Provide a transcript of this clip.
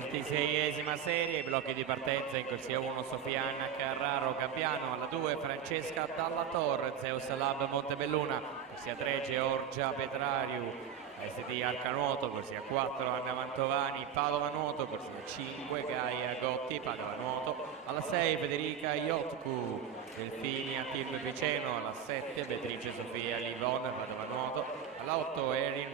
26esima serie, blocchi di partenza in corsia 1 Sofiana Carraro Gabbiano, alla 2 Francesca Dalla Torre, Zeus Lab Montebelluna, corsia 3 Georgia Petrariu, SD Arcanuoto, corsia 4 Anna Mantovani, Padova Nuoto, corsia 5 Gaia Gotti, Padova Nuoto, alla 6 Federica Iotcu, Delfini a Team Piceno, alla 7 Beatrice Sofia Livon, Padova Nuoto, alla 8 Erin